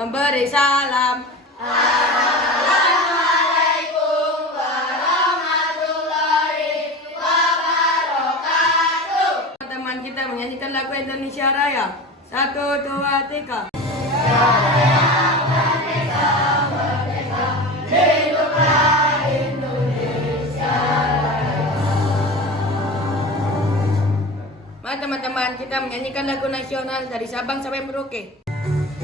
memberi salam. Assalamualaikum warahmatullahi wabarakatuh. Teman kita menyanyikan lagu Indonesia Raya. 1, 2, 3. Mari teman-teman kita menyanyikan lagu nasional dari Sabang sampai Merauke.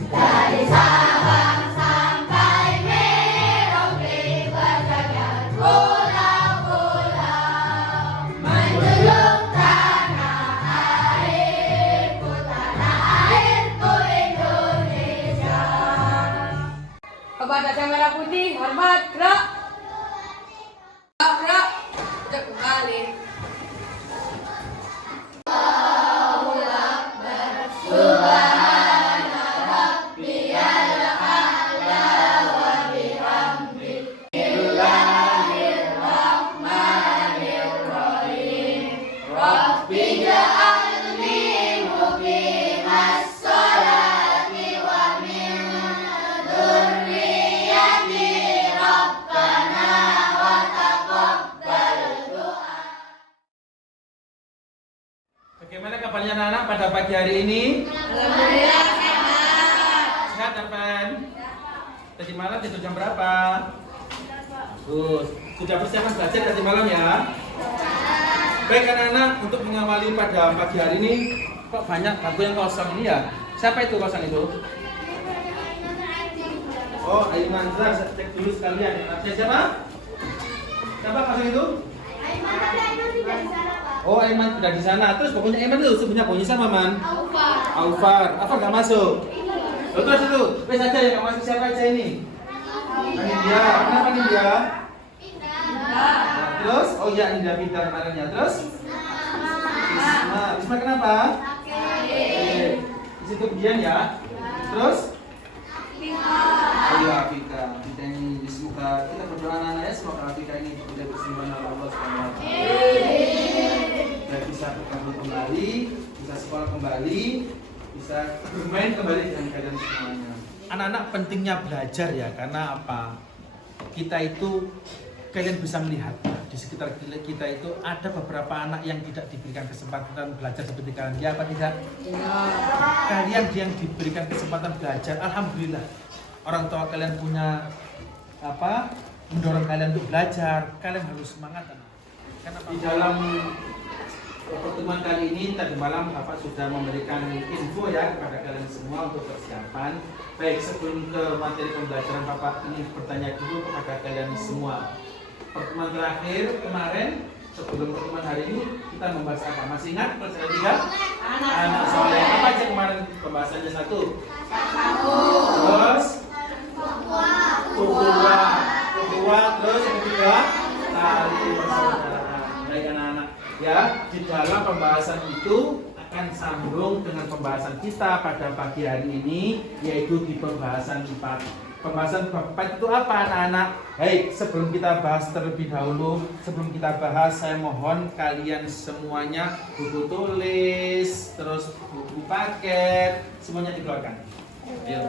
Dari Sabang sampai Merauke berjalan pulau-pulau menjulur tanah airku Indonesia. Kepada Sang Merah Putih, hormat, gerak. Gerak, gerak kembali. Bagaimana kabarnya anak-anak pada pagi hari ini? Alhamdulillah sehat. Sehat kan, Pen? Tadi malam tidur jam berapa? Sudah persiapan belajar tadi malam ya? Baik anak-anak, untuk mengawali pada pagi hari ini, kok banyak bangku yang kosong ini ya? Siapa itu kosong itu? Oh, Aiman, saya cek dulu sekalian. Siapa? Siapa kosong itu? Aiman tidak di sana, Pak. Oh, Aiman sudah di sana. Terus pokoknya Aiman itu sebenarnya punya sama Man? Aufar nggak masuk. Terus itu, wes aja yang nggak masuk siapa aja ini? Nindya, kenapa Nindya? Nah, terus, oh iya Nindya pintar kemarinnya. Terus? Isma kenapa? Oke. Di situ kemudian ya. Terus? Oh iya Afika. Kita ini semoga kita berdoa anak-anak ya, semoga Afika ini diberi kesembuhan oleh Allah Subhanahu wa taala. Dan bisa bertemu kembali, bisa sekolah kembali, bisa bermain kembali dengan kalian semuanya. Anak-anak pentingnya belajar ya, karena apa? Kita itu, kalian bisa melihat di sekitar kita itu ada beberapa anak yang tidak diberikan kesempatan belajar seperti kalian. Ya apa tidak? Ya. Kalian yang diberikan kesempatan belajar, alhamdulillah. Orang tua kalian punya apa? Mendorong kalian untuk belajar. Kalian harus semangat. Karena di dalam pertemuan kali ini tadi malam Bapak sudah memberikan info ya kepada kalian semua untuk persiapan. Baik, sebelum ke materi pembelajaran Bapak ingin bertanya dulu kepada kalian semua. Pertemuan terakhir kemarin sebelum pertemuan hari ini kita membahas apa? Masih ingat pelajaran 3? Anak soleh. Apa aja kemarin pembahasannya? 1. Terus? Ukhuwah. Terus yang ketiga? Tali persaudaraan. Baik anak-anak. Ya, di dalam pembahasan itu akan sambung dengan pembahasan kita pada pagi hari ini, yaitu di pembahasan 4. Pembahasan 4 itu apa anak-anak? Hei, sebelum kita bahas terlebih dahulu, sebelum kita bahas, saya mohon kalian semuanya buku tulis, terus buku paket, semuanya dikeluarkan. Ayo,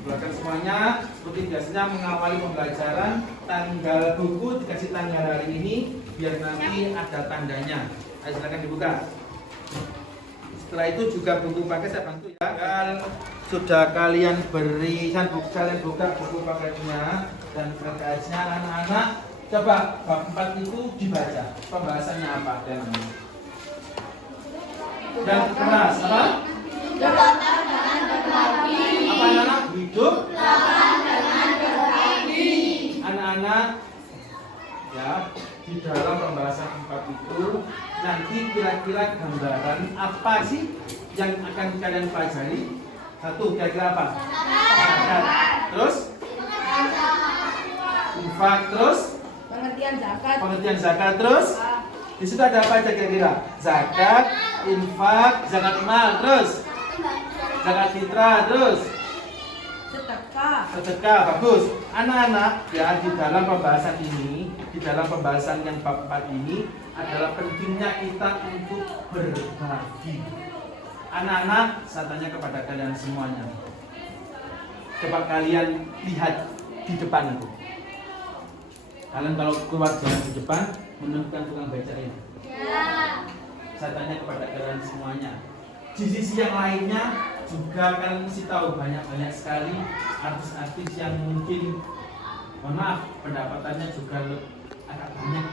dikeluarkan semuanya. Seperti biasanya mengawali pembelajaran, tanggal buku dikasih tanggal hari ini, biar nanti ada tandanya. Ayo silakan dibuka. Setelah itu juga buku paket saya bantu ya. Sudah kalian beri, kalian buka buku paketnya dan PKS-nya anak-anak. Coba bab 4 itu dibaca. Pembahasannya apa temanya? Dan keras apa? Apa anak-anak? Hidup anak-anak ya. Di dalam pembahasan 4 itu nanti kira-kira gambaran apa sih yang akan kalian pelajari? 1, kira-kira apa? Zakat. Terus? Infak. Terus? Pengertian zakat. Pengertian zakat. Terus? Di situ ada apa aja kira-kira? Zakat, infak, zakat mal. Terus? Zakat fitrah. Terus? Sedekah. Bagus. Anak-anak ya, di dalam pembahasan ini, di dalam pembahasan yang bab 4 ini adalah pentingnya kita untuk berbagi. Anak-anak, saya tanya kepada kalian semuanya. Coba kalian lihat di depan itu. Kalian kalau keluar jalan di depan menemukan tukang beca ini. Ya. Saya tanya kepada kalian semuanya. Di sisi yang lainnya juga kalian mesti tahu banyak sekali artis-artis yang mungkin, mohon maaf, pendapatannya juga agak banyak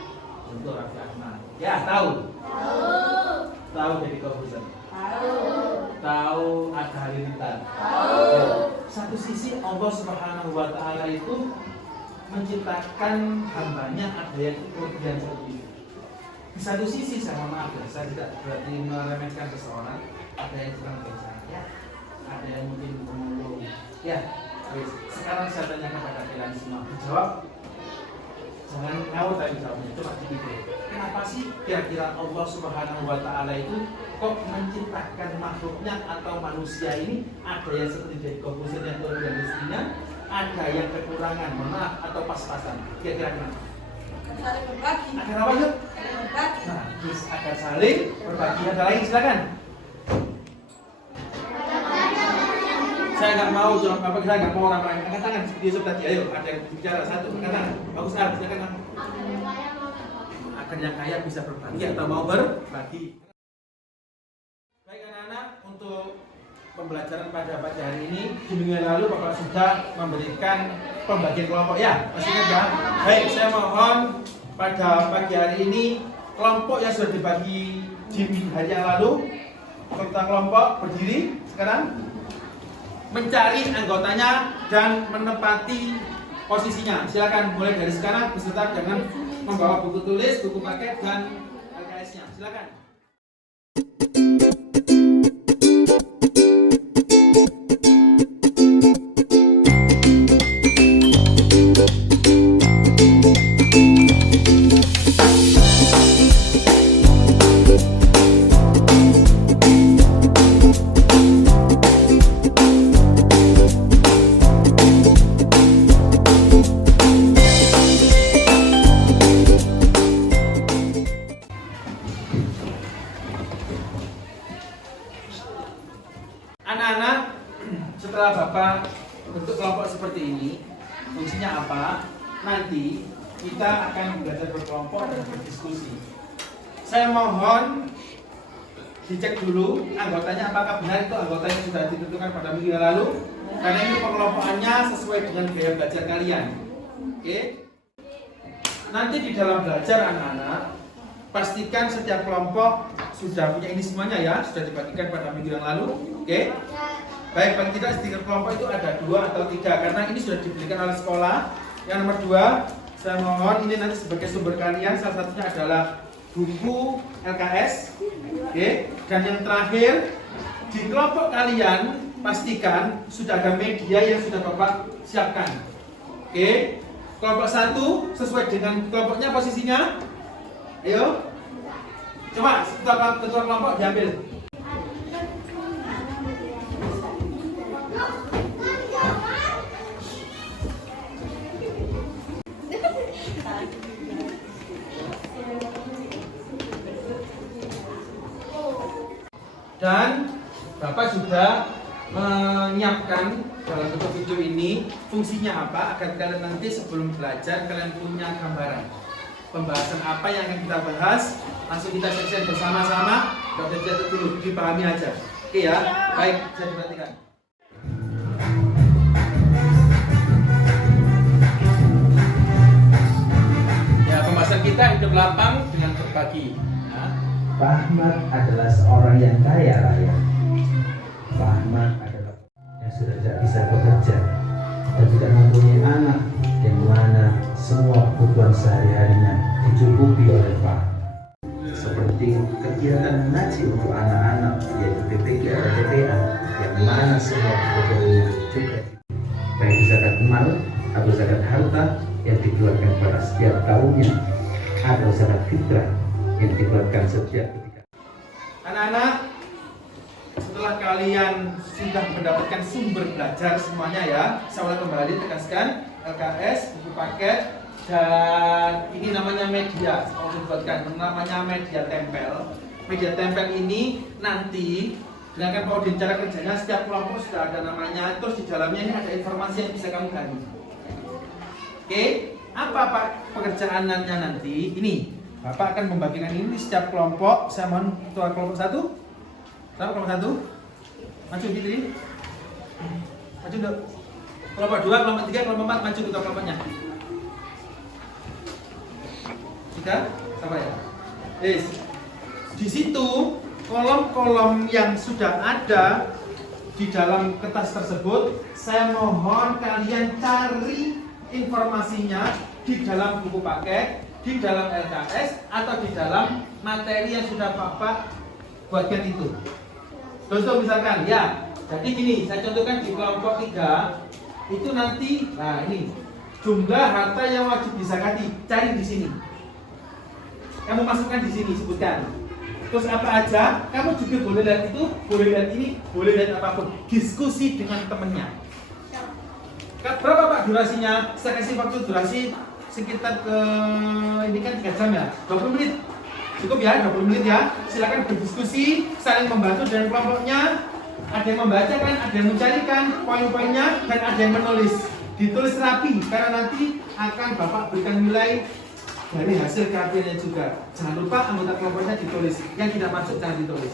untuk Raffi Ahmad. Ya, tahu? Tahu jadi Corbuzier? Tahu Atta Halilintar? Ya. Satu sisi Allah Subhanahu wa Ta'ala itu menciptakan hambanya ada yang kemudian seperti itu. Di satu sisi saya mohon maaf ya, saya tidak berarti meremehkan seseorang. Ada yang tukang beca, ya. Ada yang mungkin pemulung. Ya, sekarang saya tanya kepada kalian semua, dijawab. Jangan ngawur tadi jawabnya, coba dipikir. Kenapa sih kira-kira Allah Subhanahu wa Ta'ala itu kok menciptakan makhluknya atau manusia ini ada yang seperti dari Corbuzier yang Tuhan dan istrinya, ada yang kekurangan, mohon maaf, atau pas-pasan. Kira-kira kenapa? Saling berbagi. Agar apa yuk? Berbagi. Nah, terus agar saling berbagi. Ada lain silakan. Saya nggak mau jawab apa, saya nggak mau orang-orang angkat tangan seperti Yusuf tadi. Ayo, ada yang bicara satu, angkat tangan. Bagus sekali, silakan. Agar yang kaya bisa berbagi atau mau berbagi. Baik anak-anak, untuk pembelajaran pada pagi hari ini di minggu yang lalu Bapak sudah memberikan pembagian kelompok ya, masih ingat ya? Baik, saya mohon pada pagi hari ini kelompok yang sudah dibagi di hari yang lalu, serta kelompok berdiri sekarang mencari anggotanya dan menempati posisinya. Silakan mulai dari sekarang beserta dengan membawa buku tulis, buku paket dan LKS-nya. Silakan. Anak-anak, setelah Bapak bentuk kelompok seperti ini, fungsinya apa? Nanti kita akan belajar berkelompok dan berdiskusi. Saya mohon dicek dulu anggotanya apakah benar itu anggota yang sudah ditentukan pada minggu yang lalu, karena ini pengelompokannya sesuai dengan gaya belajar kalian. Oke? Nanti di dalam belajar anak-anak, pastikan setiap kelompok sudah punya ini semuanya ya, sudah dibagikan pada minggu yang lalu. Oke? Baik, paling tidak stiker kelompok itu ada 2 atau 3 karena ini sudah diberikan oleh sekolah. Yang nomor 2, saya mohon ini nanti sebagai sumber kalian, salah satunya adalah buku LKS. Oke? Dan yang terakhir, di kelompok kalian pastikan sudah ada media yang sudah Bapak siapkan. Oke? Kelompok 1 sesuai dengan kelompoknya posisinya. Ayo. Coba ketua kelompok diambil. Dan Bapak sudah menyiapkan dalam bentuk video ini fungsinya apa agar kalian nanti sebelum belajar kalian punya gambaran pembahasan apa yang akan kita bahas. Langsung kita saksikan bersama-sama. Dr. Jatuh dulu, dipahami aja. Oke ya, baik, saya diperhatikan. Ya, pembahasan kita hidup lapang dengan berbagi. Pak Ahmad adalah seorang yang kaya raya. Pak Ahmad adalah yang sudah tidak bisa bekerja dan tidak mempunyai anak, yang mana semua kebutuhan sehari-harinya dicukupi oleh Pak. Seperti kegiatan mengaji untuk anak-anak, yaitu PPG atau TPA, yang mana semua kebutuhannya juga. Baik zakat mal atau zakat harta yang dikeluarkan pada setiap tahunnya, atau zakat fitrah yang dikeluarkan setiap ketika. Anak-anak, setelah kalian sudah mendapatkan sumber belajar semuanya ya, saya ulang kembali tegaskan LKS, buku paket, dan ini namanya media. Saya buatkan namanya media tempel. Media tempel ini nanti Dengarkan Pak Udin, cara kerjanya setiap kelompok sudah ada namanya, terus di dalamnya ini ada informasi yang bisa kamu gali. Oke, apa Pak pekerjaannya nanti? Ini, Bapak akan membagikan ini setiap kelompok. Saya mohon ketua kelompok 1. Sama kelompok 1. Maju Fitri. Maju dok. Kelompok 2, kelompok 3, kelompok 4, maju ketua kelompoknya. 3, sama ya. Di situ kolom-kolom yang sudah ada di dalam kertas tersebut, saya mohon kalian cari informasinya di dalam buku paket, di dalam LKS, atau di dalam materi yang sudah Bapak buatkan itu. Contoh misalkan, ya, jadi gini, saya contohkan di kelompok 3, itu nanti, nah ini, jumlah harta yang wajib disakati, cari di sini. Kamu masukkan di sini, sebutkan. Terus apa aja, kamu juga boleh lihat itu, boleh lihat ini, boleh lihat apapun. Diskusi dengan temennya. Berapa Pak durasinya? Saya kasih waktu durasi sekitar ini kan 3 jam ya, 20 menit. Cukup ya, 20 menit ya. Silakan berdiskusi, saling membantu dengan kelompoknya. Ada yang membacakan, ada yang mencarikan poin-poinnya, dan ada yang menulis. Ditulis rapi, karena nanti akan Bapak berikan nilai dari hasil karyanya juga. Jangan lupa anggota kelompoknya ditulis. Yang tidak masuk jangan ditulis.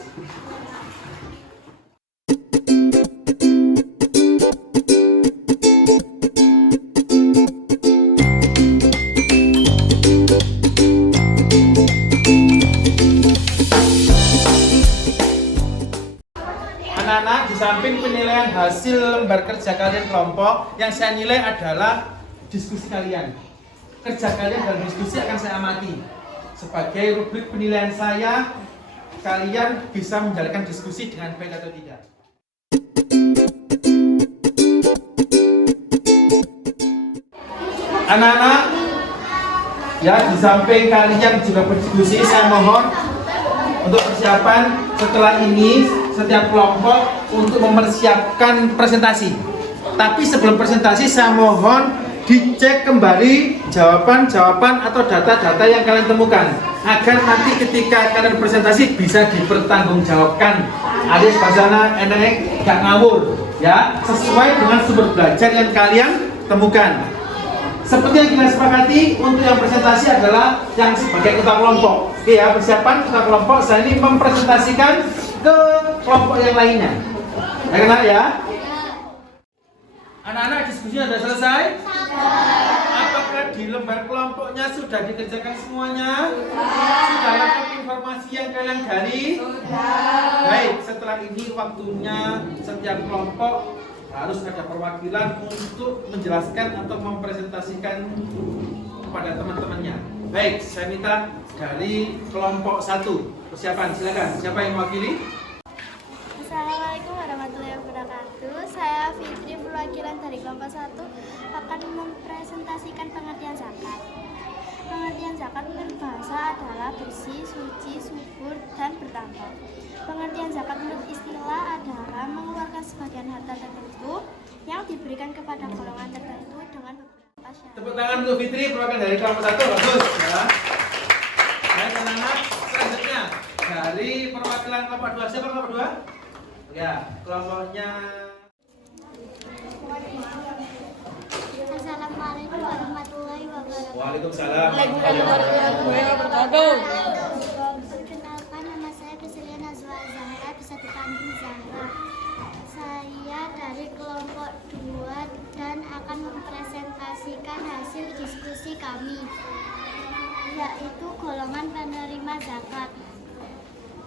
Anak-anak, di samping penilaian hasil lembar kerja kalian kelompok, yang saya nilai adalah diskusi kalian. Kerja kalian dalam diskusi akan saya amati. Sebagai rubrik penilaian saya, kalian bisa menjalankan diskusi dengan baik atau tidak. Anak-anak, ya di samping kalian juga berdiskusi, saya mohon untuk persiapan setelah ini setiap kelompok untuk mempersiapkan presentasi. Tapi sebelum presentasi saya mohon dicek kembali jawaban-jawaban atau data-data yang kalian temukan agar nanti ketika kalian presentasi bisa dipertanggungjawabkan alias bahasana eneng gak ngawur ya, sesuai dengan sumber belajar yang kalian temukan. Seperti yang kita sepakati, untuk yang presentasi adalah yang sebagai ketua kelompok. Oke ya, persiapan ketua kelompok saya ini mempresentasikan ke kelompok yang lainnya. Ya kena ya. Anak-anak, diskusinya sudah selesai? Apakah di lembar kelompoknya sudah dikerjakan semuanya? Sudah lengkap informasi yang kalian gali? Baik, setelah ini waktunya setiap kelompok harus ada perwakilan untuk menjelaskan atau mempresentasikan kepada teman-temannya. Baik, saya minta dari kelompok 1. Persiapan, silakan. Siapa yang mewakili? Assalamualaikum warahmatullahi wabarakatuh. Saya Fitri, perwakilan dari kelompok 1, akan mempresentasikan pengertian zakat. Pengertian zakat menurut bahasa adalah bersih, suci, subur, dan bertambah. Pengertian zakat menurut istilah adalah mengeluarkan sebagian harta tertentu yang diberikan kepada golongan tertentu dengan beberapa syarat. Tepuk tangan untuk Fitri, perwakilan dari kelompok 1. Bagus ya. Baik anak-anak, selanjutnya dari perwakilan kelompok 2. Siapa kelompok 2? Ya, kelompoknya. Assalamualaikum warahmatullahi wabarakatuh. Waalaikumsalam. Perkenalkan, nama saya Priscilia Nazwa Zahra, bisa dipanggil Zahra. Saya dari kelompok 2 dan akan mempresentasikan hasil diskusi kami, yaitu golongan penerima zakat.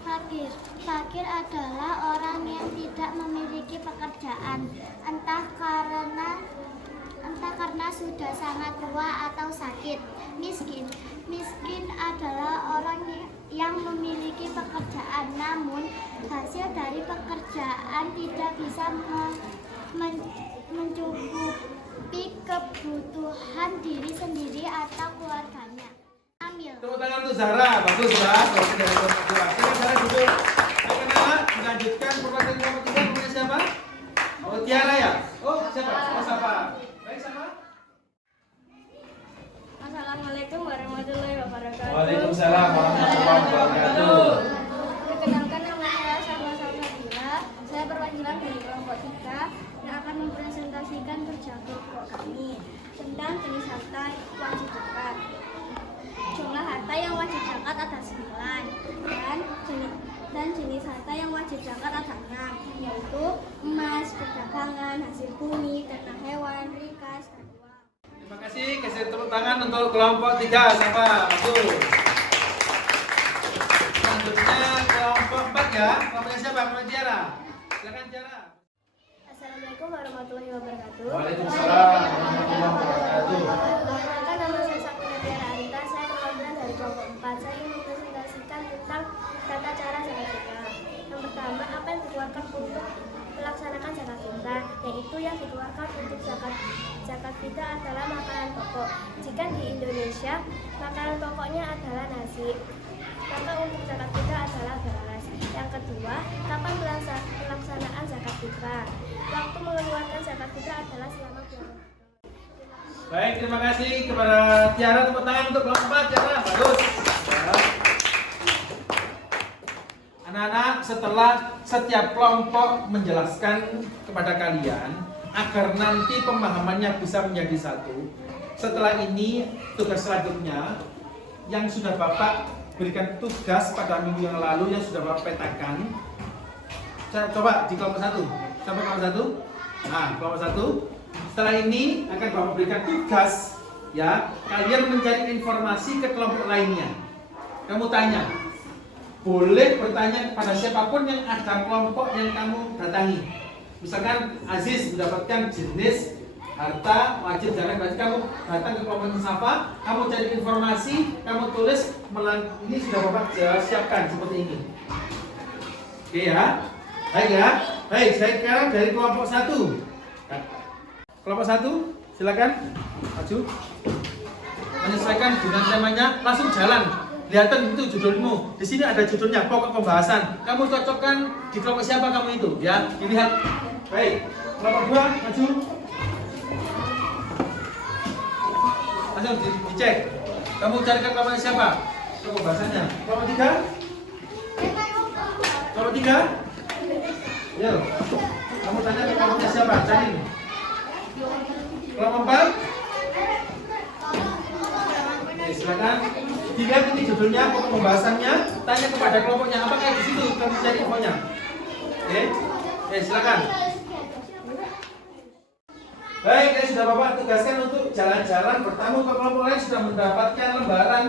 Fakir adalah orang yang tidak memiliki pekerjaan, entah karena sudah sangat tua atau sakit. Miskin adalah orang yang memiliki pekerjaan, namun hasil dari pekerjaan tidak bisa mencukupi kebutuhan diri sendiri atau keluarganya. Amil. Tepuk tangan untuk Zahra. Bagus ya. Bagus dari kelompok 2. Silakan Zahra duduk. Baik anak, melanjutkan perwakilan kelompok 3. Namanya siapa? Oh, Tiara ya? Oh, siapa? Oh, siapa? Baik, sama? Assalamualaikum warahmatullahi wabarakatuh. Waalaikumsalam warahmatullahi wabarakatuh. Perkenalkan, nama saya Salma Salsabila. mempresentasikan kerja kelompok kami tentang jenis harta wajib zakat. Jumlah harta yang wajib zakat ada 9 dan jenis harta yang wajib zakat ada 6, yaitu emas, perdagangan, hasil bumi, ternak hewan, rikas, dan uang. Terima kasih, kasih tepuk tangan untuk kelompok 3 sama bagus. Selanjutnya kelompok 4 ya. Kelompoknya siapa? Kelompok Tiara. Silakan Tiara. Assalamualaikum warahmatullahi wabarakatuh. Waalaikumsalam warahmatullahi wabarakatuh. Perkenalkan, nama saya Sabrina Tiara Arita. Saya perwakilan dari kelompok 4. Saya ingin mempresentasikan tentang tata cara zakat fitrah. Yang pertama, apa yang dikeluarkan untuk melaksanakan zakat fitrah, yaitu yang dikeluarkan untuk zakat fitrah adalah makanan pokok. Jika di Indonesia, makanan pokoknya adalah nasi, maka untuk zakat fitrah adalah beras. Yang kedua, kapan pelaksanaan zakat fitrah? Waktu mengeluarkan zakat fitrah adalah selama bulan. Baik, terima kasih kepada Tiara. Tepuk tangan untuk kelompok 4 Tiara. Bagus. Ya. Anak-anak, setelah setiap kelompok menjelaskan kepada kalian agar nanti pemahamannya bisa menjadi satu, setelah ini tugas selanjutnya yang sudah Bapak berikan tugas pada minggu yang lalu yang sudah Bapak petakan. Coba di kelompok 1. Sampai kelompok 1. Nah, kelompok 1. Setelah ini akan Bapak berikan tugas, ya, kalian mencari informasi ke kelompok lainnya. Kamu tanya, boleh bertanya kepada siapapun yang ada kelompok yang kamu datangi. Misalkan Aziz mendapatkan jenis harta wajib zakat, berarti kamu datang ke kelompok Musafa, kamu cari informasi, kamu tulis, ini sudah Bapak siapkan seperti ini. Oke ya, baik ya. Baik, saya sekarang dari kelompok 1. Kelompok 1, silakan maju. Menyesuaikan dengan temanya, langsung jalan. Lihatkan itu judulmu. Di sini ada judulnya, pokok pembahasan. Kamu cocokkan di kelompok siapa kamu itu, ya? Dilihat. Baik, kelompok 2, maju. Langsung dicek. Kamu carikan kelompok siapa? Kelompok bahasanya. Kelompok 3. Kelompok 3. Yo. Kamu tanya ke kelompoknya siapa? Cari. Kelompok 4. Oke, silakan. Dilihat ini judulnya, pokok pembahasannya. Tanya kepada kelompoknya, apakah di situ kamu cari infonya? Oke, silakan. Baik, sudah Bapak tugaskan untuk jalan-jalan bertamu ke kelompok lain, sudah mendapatkan lembaran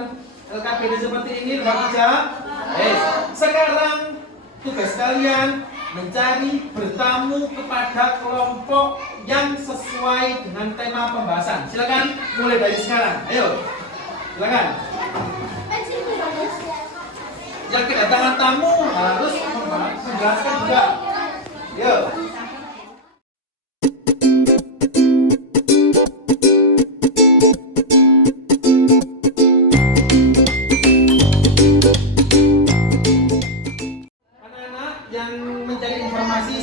LKPD seperti ini, lembar kerja. Sekarang tugas kalian mencari bertamu kepada kelompok yang sesuai dengan tema pembahasan. Silakan mulai dari sekarang. Ayo, silakan. Yang kedatangan tamu harus menjelaskan juga. Yuk.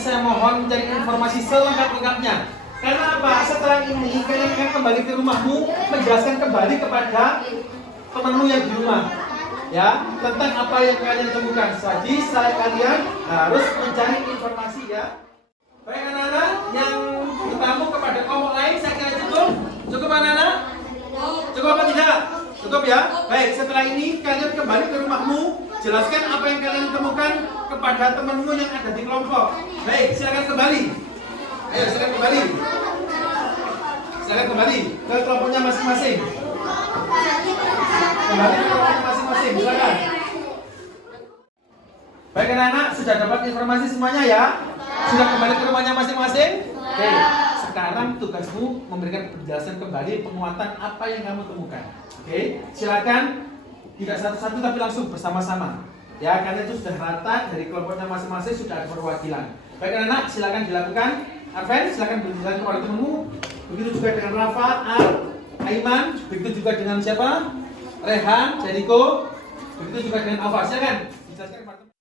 Saya mohon mencari informasi selengkap-lengkapnya. Karena apa? Setelah ini kalian akan kembali ke rumahmu, menjelaskan kembali kepada temanmu yang di rumah, ya, tentang apa yang kalian temukan. Jadi kalian harus mencari informasi, ya. Baik anak-anak yang bertamu kepada kelompok lain, saya kira cukup. Cukup anak-anak? Cukup apa tidak? Cukup ya. Baik, setelah ini kalian kembali ke rumahmu, jelaskan apa yang kalian temukan kepada temanmu yang ada di kelompok. Baik, silakan kembali. Ayo, silakan kembali. Silakan kembali ke kelompoknya masing-masing. Kembali ke kelompoknya masing-masing, silakan. Baik anak-anak, sudah dapat informasi semuanya ya? Sudah kembali ke rumahnya masing-masing? Oke, sekarang tugasmu memberikan penjelasan kembali penguatan apa yang kamu temukan. Oke, silakan. Tidak satu-satu tapi langsung bersama-sama. Ya, karena itu sudah rata dari kelompoknya masing-masing, sudah ada perwakilan. Baik anak-anak, silakan dilakukan. Arven, silakan berbicara kepada temanmu. Begitu juga dengan Rafa, Aiman, begitu juga dengan siapa? Rehan, Jericho, begitu juga dengan Alfa. Silakan dijelaskan kepada teman.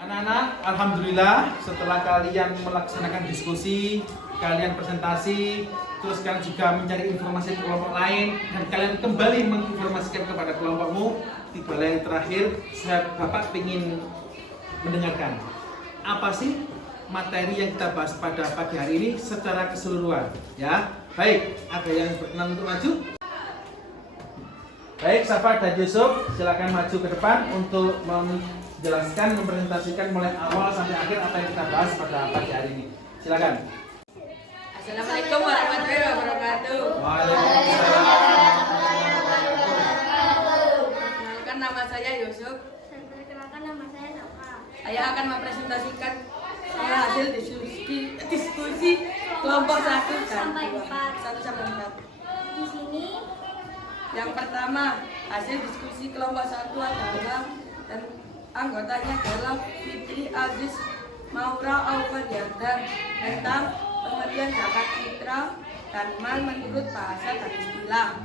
Anak-anak, alhamdulillah setelah kalian melaksanakan diskusi, kalian presentasi, terus kalian juga mencari informasi ke kelompok lain, dan kalian kembali menginformasikan kepada kelompokmu. Tiba yang terakhir, Bapak ingin mendengarkan apa sih materi yang kita bahas pada pagi hari ini secara keseluruhan, ya. Baik, ada yang berkenan untuk maju? Baik, Safa dan Yusuf, silakan maju ke depan untuk menjelaskan, mempresentasikan mulai awal sampai akhir apa yang kita bahas pada pagi hari ini. Silakan. Assalamualaikum warahmatullahi wabarakatuh. Waalaikumsalam. Perkenalkan, nama saya Yusuf. Perkenalkan, nama saya Safa. Saya akan mempresentasikan hasil diskusi kelompok 1 Sampai 4. 1 sampai 4. Di sini Yang pertama, hasil diskusi kelompok 1 adalah dan anggotanya adalah Fitri Aziz Maura Aufariyada tentang pengertian zakat fitrah dan mal menurut bahasa dan istilah.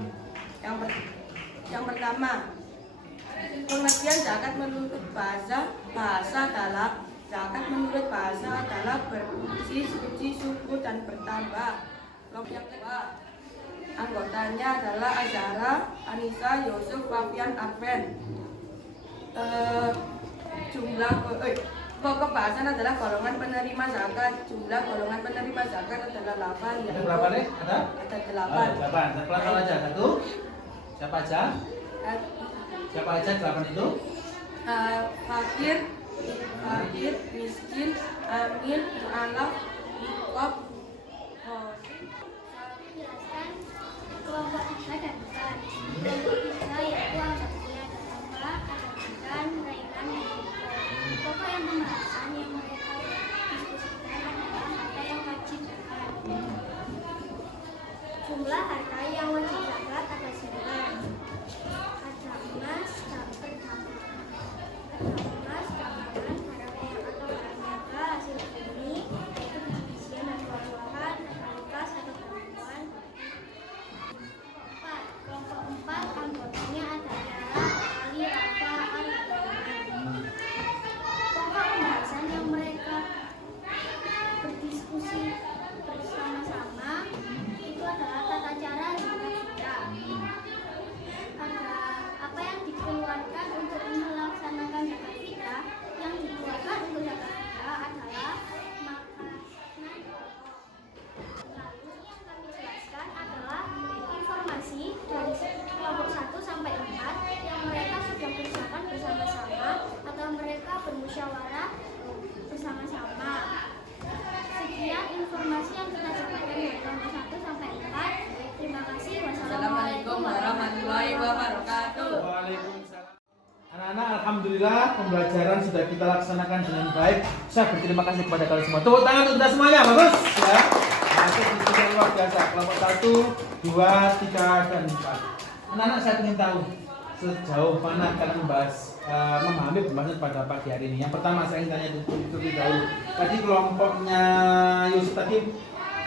Yang pertama, pengertian zakat menurut bahasa adalah zakat menurut bahasa adalah berfungsi suci, subur dan bertambah. Kelompok yang kedua, anggotanya adalah Azhara, Anissa, Yusuf, Wafian, Arven. Pokok bahasan adalah golongan penerima zakat. Jumlah golongan penerima zakat adalah 8. Ada berapa nih? Ada? Ada 8. 8. Pelan-pelan aja. 1. Siapa aja? Siapa aja 8 itu? Fakir, miskin, amin, mu'alaf, iqab, menjelaskan kelompok 3 dan 4. Kelompok 3 yaitu anggotanya ada Safa, ada Bidan, Raihan, dan Iko. Pokok yang pembahasan yang mereka diskusikan adalah harta yang wajib zakat. Jumlah harta yang wajib zakat ada 9. Ada emas, gabungan, barang atau barang niaga, hasil bumi, yaitu biji-bijian dan buah-buahan, komoditas atau bantuan. Kelompok 4 anggotanya adalah Ali, Rafa, Al-Quran. Pokok pembahasan yang mereka berdiskusi bersama-sama itu adalah tata cara zakat fitrah. Ada apa yang dikeluarkan untuk melaksanakan zakat fitrah. Yang dikeluarkan untuk zakat fitrah adalah makanan pokok. Lalu yang kami jelaskan adalah informasi dari kelompok 1 sampai 4 yang mereka sudah kerjakan bersama-sama atau mereka bermusyawarah bersama-sama. Sekian informasi yang kita dapatkan dari kelompok 1 sampai 4. Terima kasih. Assalamualaikum warahmatullahi wabarakatuh. Waalaikumsalam. Anak-anak, alhamdulillah pembelajaran sudah kita laksanakan dengan baik. Saya berterima kasih kepada kalian semua. Tepuk tangan untuk kita semuanya, bagus ya. Masuk diskusi yang luar biasa. Kelompok 1, 2, 3, dan 4. Anak-anak, saya ingin tahu sejauh mana kalian memahami pembahasan pada pagi hari ini. Yang pertama saya ingin tanya terlebih dahulu. Tadi kelompoknya Yusuf tadi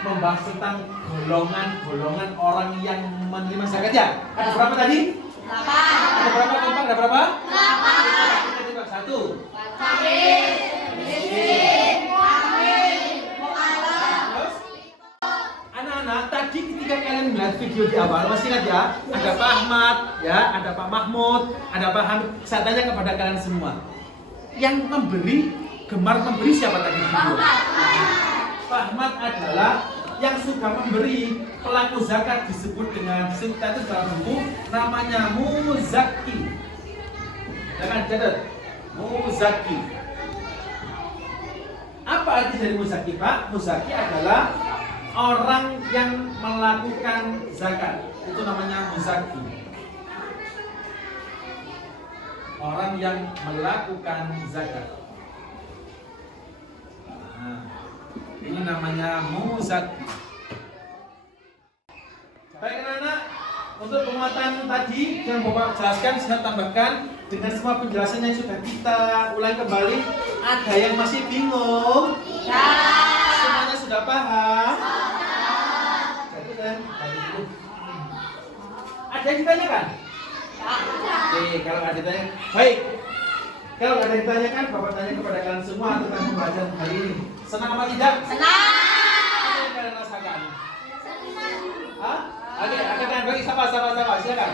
membahas tentang golongan-golongan orang yang menerima zakat ya. Ada berapa tadi? 8. Ada berapa kelompok? Ada berapa? 8. 1. Fakir, miskin, amin, mu'alaf. Anak-anak, tadi ketika kalian melihat video di awal, masih ingat ya? Ada Pak Ahmad, ya, ada Pak Mahmud, ada Pak Hamid. Saya tanya kepada kalian semua, yang gemar memberi siapa tadi di video? Pak Ahmad adalah yang suka memberi. Pelaku zakat disebut dengan itu dalam buku namanya muzaki. Jangan catat, muzaki. Apa arti dari muzaki, Pak? Muzaki adalah orang yang melakukan zakat. Itu namanya muzaki. Orang yang melakukan zakat. Nah, ini namanya muzaki. Baik anak-anak, untuk penguatan tadi yang Bapak jelaskan, saya tambahkan dengan semua penjelasan yang sudah kita ulangi kembali. Ada yang masih bingung? Ya. Semuanya sudah paham? Jadi kan, ada yang ditanyakan? Oke, kalau ada ditanya, baik. Kalau ada yang ditanyakan, Bapak tanya kepada kalian semua tentang pembelajaran hari ini. Senang apa tidak? Senang. Apa yang kalian rasakan? Senang. Hah? Oke, angkat tangan bagi sama. Silakan.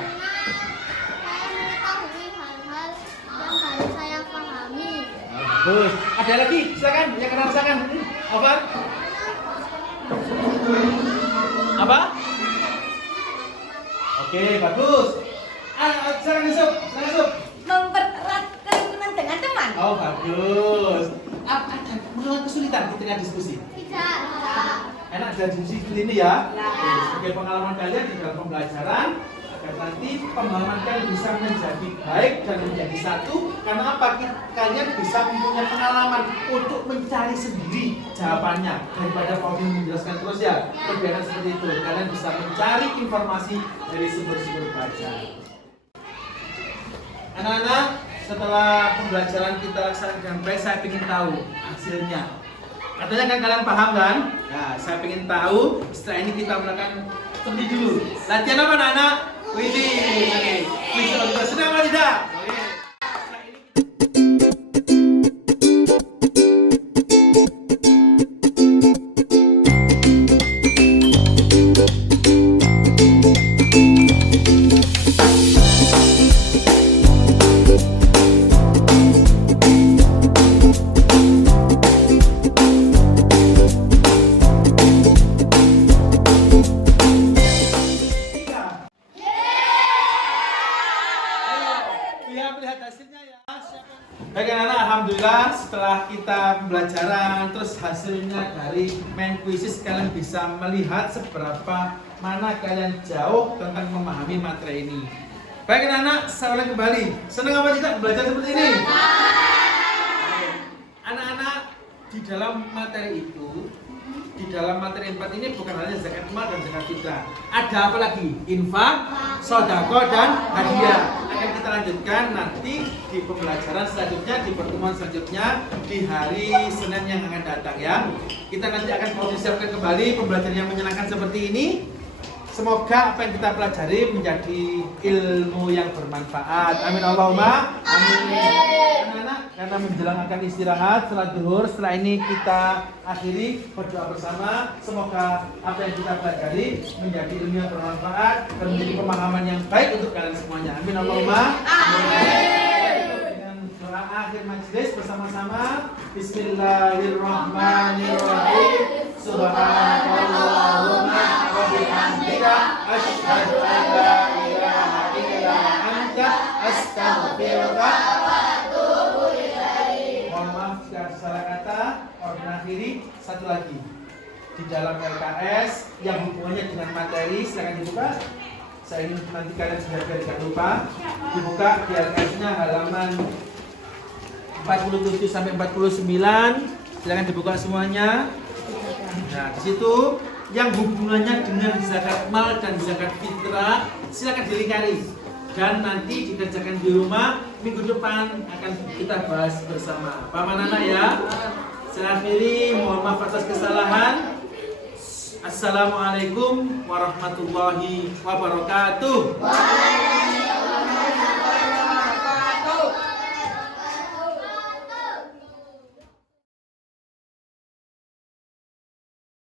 Mengetahui hal-hal yang harus saya pahami. Bagus. Ada lagi? Silakan. Yang kenal silakan. Apa? Apa? Oke, bagus. Silakan Yusuf. Mempererat kerukunan dengan teman. Oh, bagus. Ada mengalami kesulitan di tengah diskusi? Tidak. Enak dan diskusi seperti ini ya. Ya. Oke, sebagai pengalaman kalian di dalam pembelajaran agar nanti pemahaman kalian bisa menjadi baik dan menjadi satu. Karena apa? Kalian bisa mempunyai pengalaman untuk mencari sendiri jawabannya daripada Pak Obi menjelaskan terus ya. Kebiasaan seperti itu. Kalian bisa mencari informasi dari sumber-sumber baca. Anak-anak, setelah pembelajaran kita laksanakan dengan baik, saya ingin tahu hasilnya. Katanya kan kalian paham kan? Ya, saya ingin tahu. Setelah ini kita melakukan seperti dulu. Latihan apa anak-anak? Widih, oke. Bisa sedang apa tidak? Oke. Setelah ini lihat hasilnya ya. Baik anak-anak, alhamdulillah setelah kita pembelajaran terus hasilnya dari main quizzes kalian bisa melihat seberapa mana kalian jauh tentang memahami materi ini. Baik anak-anak, saya ulang kembali. Senang apa tidak belajar seperti ini? Anak-anak, di dalam materi itu, di dalam materi 4 ini bukan hanya zakat mal dan zakat fitrah. Ada apa lagi? Infak, sodako, dan hadiah. Akan kita lanjutkan nanti di pembelajaran selanjutnya, di pertemuan selanjutnya di hari Senin yang akan datang ya. Kita nanti akan mempersiapkan kembali pembelajaran yang menyenangkan seperti ini. Semoga apa yang kita pelajari menjadi ilmu yang bermanfaat. Amin Allahumma amin. Anak-anak, karena menjelang akan istirahat setelah zuhur, setelah ini kita akhiri berdoa bersama. Semoga apa yang kita pelajari menjadi ilmu yang bermanfaat dan menjadi pemahaman yang baik untuk kalian semuanya. Amin Allahumma amin. Dengan doa akhir majelis bersama-sama. Bismillahirrahmanirrahim. Subhanallahumma wa bihamdika asyhadu an la ilaha illa anta astaghfiruka wa atubu ilaik. Mohon maaf jika ada salah kata. Orang akhiri satu lagi di dalam LKS yang hubungannya dengan materi silakan dibuka. Saya ingin nanti kalian sudah tidak lupa dibuka di LKS-nya halaman 47 sampai 49. Silakan dibuka semuanya. Nah, di situ yang hubungannya dengan zakat mal dan zakat fitrah silakan dilingkari dan nanti dikerjakan di rumah. Minggu depan akan kita bahas bersama. Paman anak ya. Saya akhiri, mohon maaf atas kesalahan. Assalamualaikum warahmatullahi wabarakatuh.